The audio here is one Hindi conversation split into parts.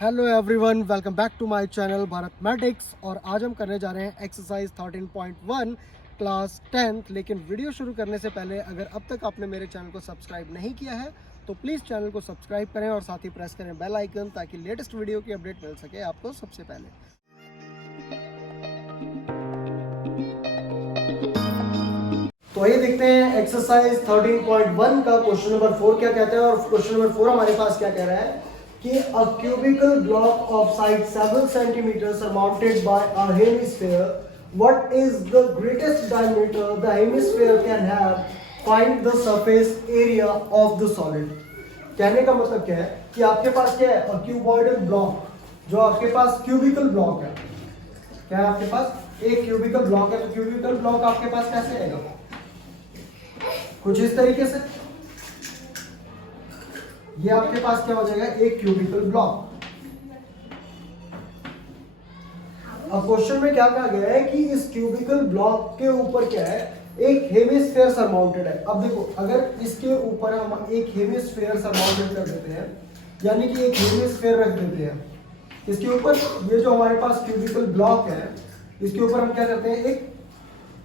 Hello everyone, welcome back to my channel Bharatmatics. और आज हम करने जा रहे हैं एक्सरसाइज 13.1 क्लास 10th। लेकिन वीडियो शुरू करने से पहले अगर अब तक आपने मेरे चैनल को सब्सक्राइब नहीं किया है तो प्लीज़ चैनल को सब्सक्राइब करें और साथ ही प्रेस करें बेल आइकन ताकि लेटेस्ट वीडियो की अपडेट मिल सके आपको सबसे पहले। तो ये देखते हैं एक्सरसाइज 13.1 का क्वेश्चन नंबर 4 क्या कहता है। और क्वेश्चन नंबर 4 हमारे पास क्या कह रहा है कि a cubical block of size 7 centimeters surmounted by a hemisphere. What is the greatest diameter the hemisphere can have? Find the surface area of the solid. कहने का मतलब क्या है कि आपके पास क्या है, a cuboidal block, जो आपके पास cubical block है। क्या है आपके पास एक cubical block है, तो cubical block आपके पास कैसे आएगा? कुछ इस तरीके से। ये आपके पास क्या हो जाएगा, एक क्यूबिकल ब्लॉक। अब क्वेश्चन में क्या कहा गया है कि इस क्यूबिकल ब्लॉक के ऊपर क्या है, एक हेमिस्फीयर सरमाउंटेड है। अब देखो, अगर इसके ऊपर हम एक हेमिस्फीयर सरमाउंटेड कर देते हैं, यानी कि एक हेमिस्फीयर रख देते हैं इसके ऊपर, ये जो हमारे पास क्यूबिकल ब्लॉक है इसके ऊपर हम क्या करते हैं, एक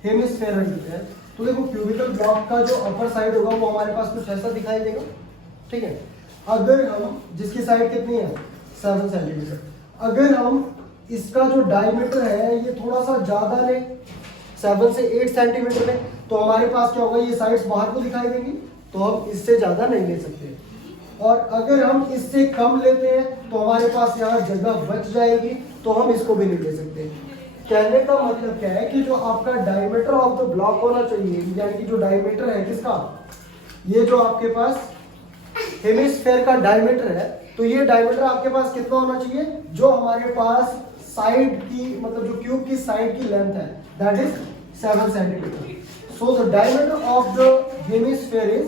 हेमिस्फीयर रख देते हैं। तो देखो, क्यूबिकल ब्लॉक का जो अपर साइड होगा वो हमारे पास कुछ ऐसा दिखाई देगा, ठीक है। अगर हम, जिसकी साइड कितनी है 7 सेंटीमीटर, अगर हम इसका जो डायमीटर है ये थोड़ा सा ज्यादा ले, 7 से 8 सेंटीमीटर ले, तो हमारे पास क्या होगा, ये साइड्स बाहर को दिखाई देंगी, तो हम इससे ज्यादा नहीं ले सकते। और अगर हम इससे कम लेते हैं तो हमारे पास यहाँ जगह बच जाएगी, तो हम इसको भी नहीं ले सकते। कहने का मतलब क्या है कि जो आपका डायमीटर ऑफ द ब्लॉक होना चाहिए, यानी कि जो डायमीटर है किसका, ये जो आपके पास हेमिस्फीयर का डायमीटर है, तो ये डायमीटर आपके पास कितना होना चाहिए, जो हमारे पास साइड की, मतलब जो क्यूब की साइड की लेंथ है, that is 7 centimetre. So the diameter of the hemisphere is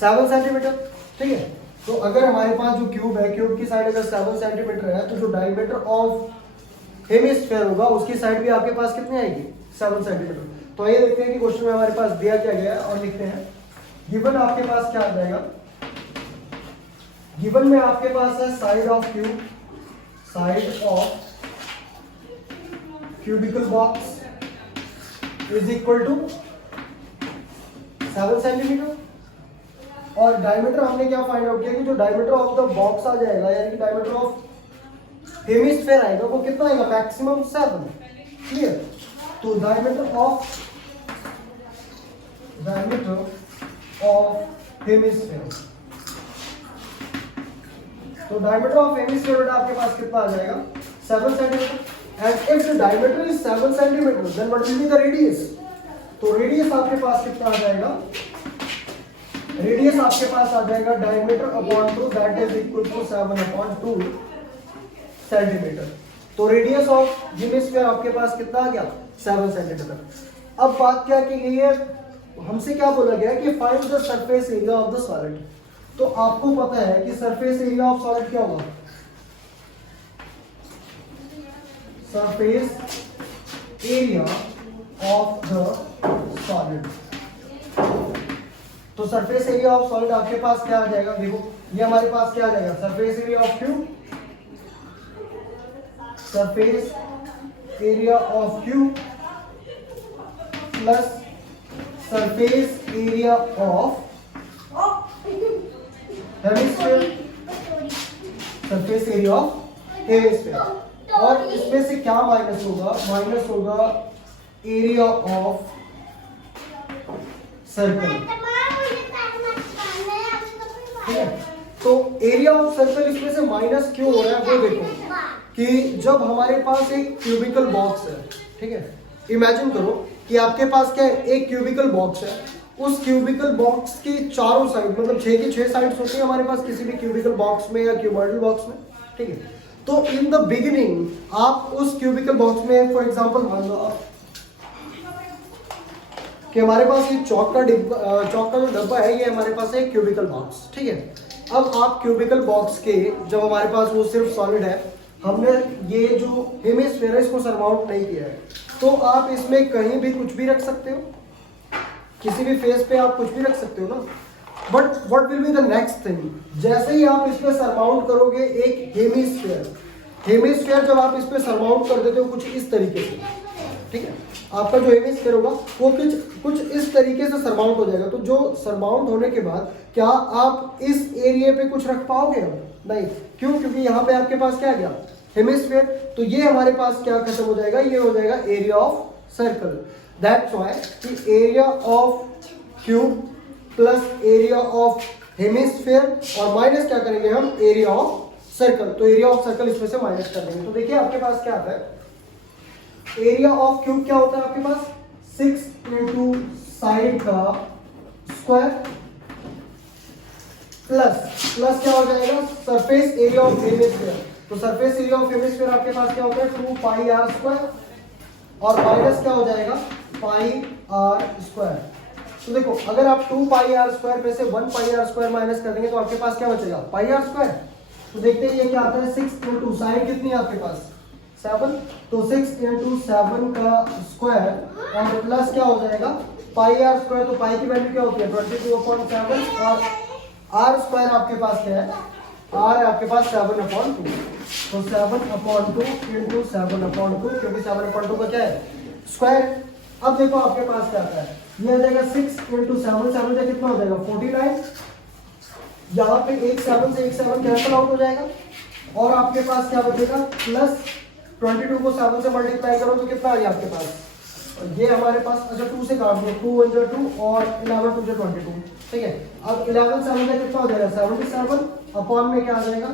7 centimetre, ठीक है। तो अगर हमारे पास जो क्यूब है, क्यूब की साइड अगर 7 सेंटीमीटर है, तो जो डायमीटर ऑफ हेमिस्फीयर होगा उसकी साइड भी आपके पास कितनी आएगी, 7 सेंटीमीटर। तो ये देखते हैं कि क्वेश्चन में हमारे पास दिया क्या गया है और लिखते हैं। गिवन आपके पास क्या आ जाएगा, गिवन में आपके पास है side of cube, side of cubical box is equal to 7 centimetre. और डायमीटर हमने क्या फाइंड आउट किया कि जो डायमीटर ऑफ द बॉक्स आ जाएगा, यानी कि डायमीटर ऑफ हेमिस्फीयर आएगा, वो कितना आएगा, मैक्सिमम 7। क्लियर। तो डायमीटर ऑफ हेमिस्फीयर, तो डायमीटर ऑफ हेमिस्फीयर आपके पास कितना आ जाएगा, 7 centimetre. And if the diameter is 7 centimetre then what will be the radius. तो रेडियस आपके पास कितना आ जाएगा, रेडियस आपके पास आ जाएगा diameter upon 2, that is equal to 7/2 centimetre. तो रेडियस ऑफ हेमिस्फीयर आपके पास कितना आ गया, 7 सेंटीमीटर। अब बात क्या की गई है, हमसे क्या बोला गया कि find the surface area of the solid. तो आपको पता है कि सरफेस एरिया ऑफ सॉलिड क्या होगा, surface area of the solid. तो सरफेस एरिया ऑफ सॉलिड आपके पास क्या आ जाएगा, देखो ये हमारे पास क्या आ जाएगा, surface area of cube, surface area of cube plus surface area of hemisphere, surface area of hemisphere. और इसमें से क्या माइनस होगा, माइनस होगा एरिया ऑफ सर्कल, ठीक है। तो एरिया ऑफ सर्कल इसमें से माइनस क्यों हो रहा है, वो देखो कि जब हमारे पास एक क्यूबिकल बॉक्स है, ठीक है, इमेजिन करो कि आपके पास क्या है, एक क्यूबिकल बॉक्स है, उस क्यूबिकल बॉक्स की चारों साइड, मतलब 6 की 6 साइड्स होती है हमारे पास किसी भी क्यूबिकल बॉक्स में या क्यूबॉइडल बॉक्स में, ठीक है। तो इन द बिगिनिंग आप उस क्यूबिकल बॉक्स में, फॉर एग्जांपल मान लो कि हमारे पास ये चौक का जो डब्बा है, ये हमारे पास है क्यूबिकल बॉक्स, ठीक है। अब आप क्यूबिकल बॉक्स के, जब हमारे पास वो सिर्फ सॉलिड है, हमने ये जो हेमिस्फीयर है इसको सरमाउंट नहीं किया है, तो आप इसमें कहीं भी कुछ भी रख सकते हो, किसी भी फेस पे आप कुछ भी रख सकते हो ना। But what will be the next thing, जैसे ही आप इस पे सरमाउंट करोगे एक हेमिस्फीयर, हेमिस्फीयर जब आप इस पे सरमाउंट कर देते हो कुछ इस तरीके से, ठीक है, आपका जो हेमिस्फीयर होगा वो कुछ इस तरीके से सरमाउंट हो जाएगा। तो जो सरमाउंट होने के बाद क्या आप इस एरिया पे कुछ रख पाओगे? नहीं, क्यों? क्योंकि यहाँ पे आपके पास क्या गया, हेमिस्फीयर। तो ये हमारे पास क्या खत्म हो जाएगा, ये हो जाएगा area of circle. That's why कि area of cube plus area of hemisphere और माइनस क्या करेंगे हम, एरिया ऑफ सर्कल। तो एरिया ऑफ सर्कल इसमें से माइनस कर देंगे। तो देखिए आपके पास क्या आता है, एरिया ऑफ क्यूब क्या होता है आपके पास, 6 इंटू साइड का स्क्वायर प्लस क्या हो जाएगा, सरफेस एरिया ऑफ हेमिस्फीयर। तो सरफेस एरिया ऑफ हेमिस्फीयर आपके पास क्या होता है, 2 पाई आर स्क्वायर और माइनस क्या हो जाएगा, पाई आर स्क्वायर। तो देखो अगर आप 2 पाई आर स्क्वायर में से 1 पाई आर स्क्वायर माइनस कर देंगे तो आपके पास क्या बचेगा, पाई आर स्क्वायर। तो देखते हैं ये क्या आता है, 6 इंटू साइड कितनी है आपके पास, 7। तो 6 इंटू 7 का स्क्वायर और प्लस क्या हो जाएगा, पाई आर स्क्वायर। तो पाई की वैल्यू क्या होती है, 22/7 और आर स्क्वायर आपके पास क्या है, आर है आपके पास 7/2। तो 7/2 इंटू 7/2, क्योंकि 7/2 का क्या है, स्क्वायर। अब देखो आपके पास क्या आता है, ये आ जाएगा 6 इंटू 7, 7 से कितना हो जाएगा, 49। यहाँ पे एक 7 से एक 7 कैंसिल आउट हो जाएगा और आपके पास क्या बचेगा, प्लस 22 को 7 से मल्टीप्लाई करो तो कितना आ गया आपके पास, ये हमारे पास, अच्छा 2 से काट दो, 2 1 2 और 11 2 22, ठीक है। अब 11 7 का कितना हो जाएगा, 77 अपॉन में क्या आ जाएगा,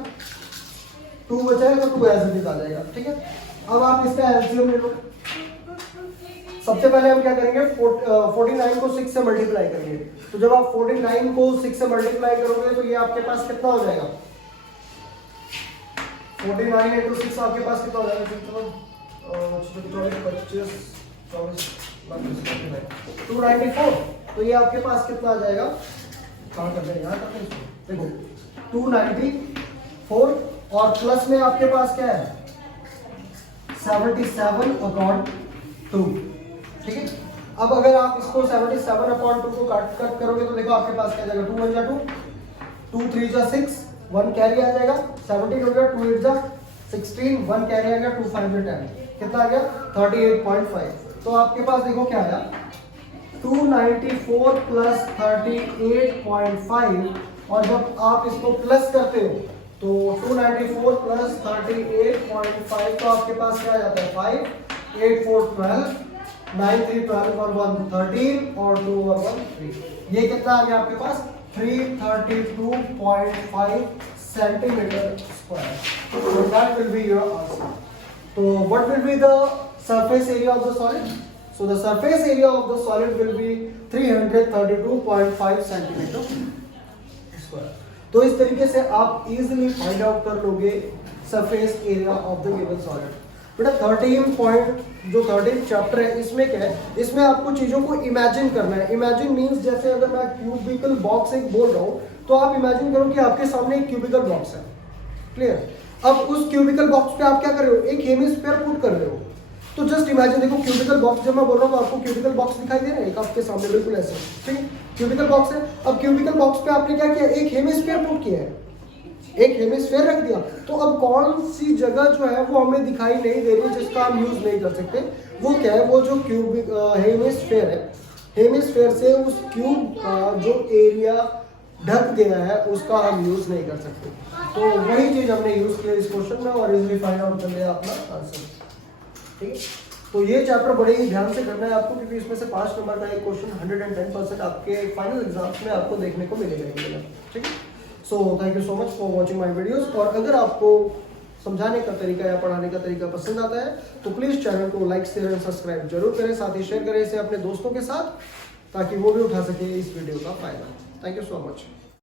2 बचेगा तो 2 एज इट इज आ जाएगा, ठीक है। अब आप इसका एलसीएम ले लो। सबसे पहले हम क्या करेंगे, 49 को 6 से मल्टीप्लाई करेंगे। तो जब आप 49 को 6 से मल्टीप्लाई करोगे तो ये आपके पास कितना हो जाएगा, 49 इंटू 6 आपके पास कितना हो जाएगा, 294। तो ये आपके पास कितना आ जाएगा, कहाँ कर देंगे, यहाँ करते हैं, देखो 294 और प्लस में आपके पास क्या है, 77/2, ठीक है। अब अगर आप इसको 77/2 को कट करोगे तो देखो आपके पास क्या आ जाएगा, 2 1 2, 2 3 6, 1 कैरी आ जाएगा, 17 हो गया, 2 8 16, 1 कैरी आ गया, 2 5 10, कितना आ गया, 38.5। तो आपके पास देखो क्या आया, 294 प्लस 38.5 और जब आप इसको प्लस करते हो तो 294 प्लस 38.5 तो आपके पास क्या आ जाता है, 5 8 4 12 9 3 12 और 1 13 और 2 और 1 3, ये कितना आ गया आपके पास, 332.5 centimetre square. So that will be your answer. So what will be the surface area of the solid? So the surface area of the solid will be 332.5 centimetre square. तो इस तरीके से आप इजीली फाइंड आउट कर लोगे surface area of the given solid. बेटा 13 चैप्टर है, इसमें क्या है, इसमें आपको चीजों को इमेजिन करना है। इमेजिन मींस जैसे अगर मैं क्यूबिकल बॉक्स एक बोल रहा हूँ तो आप इमेजिन करो कि आपके सामने एक क्यूबिकल बॉक्स है, क्लियर। अब उस क्यूबिकल बॉक्स पे आप क्या कर रहे हो, एक हेमिस्फीयर पुट कर रहे हो। तो जस्ट इमेजिन, देखो क्यूबिकल बॉक्स जब मैं बोल रहा हूँ तो आपको क्यूबिकल बॉक्स दिखाई दे रहा है, एक आपके सामने बिल्कुल ऐसे, ठीक है, क्यूबिकल बॉक्स है। अब क्यूबिकल बॉक्स पे आपने क्या किया, एक हेमिस्फीयर पुट किया है, एक हेमिस्फीयर रख दिया। तो अब कौन सी जगह जो है वो हमें दिखाई नहीं दे रही जिसका हम यूज नहीं कर सकते, वो क्या है, वो जो क्यूबिक हेमिस्फीयर है, हेमिस्फीयर से उस क्यूब का जो एरिया ढक गया है उसका हम यूज नहीं कर सकते। तो वही चीज हमने यूज किया इस क्वेश्चन में और इजीली फाइंड आउट कर लिया अपना आंसर, ठीक है। तो ये चैप्टर बड़े ही ध्यान से करना है आपको, क्योंकि इसमें से 5 नंबर का एक क्वेश्चन 110% आपके फाइनल एग्जाम्स में आपको देखने को मिलेगा, ठीक है। So thank you so much for watching my videos. और अगर आपको समझाने का तरीका या पढ़ाने का तरीका पसंद आता है तो प्लीज चैनल को लाइक शेयर एंड सब्सक्राइब जरूर करें, साथ ही शेयर करें इसे अपने दोस्तों के साथ ताकि वो भी उठा सके इस वीडियो का फायदा। Thank you so much.